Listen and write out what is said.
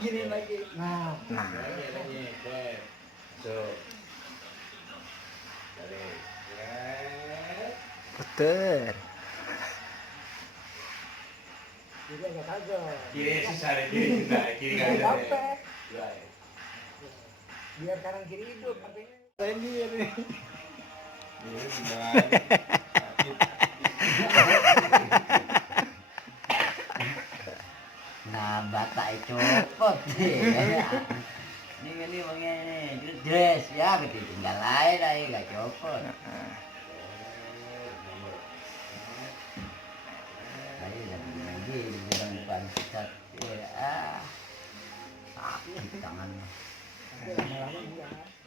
Gini lagi. Nah, Lagi. So. puter. Jadi agak kagak. Kiri susah deh, kiri susah, kiri nggak ada. Capek. Biar kanan kiri hidup artinya. Ini nih. Ini sudah. Nah, batak itu copot ini begini dress ya gitu tinggal lain aja gak copot. Saya lagi di dalam depan pusat sakit tangannya. Lama-lama enggak.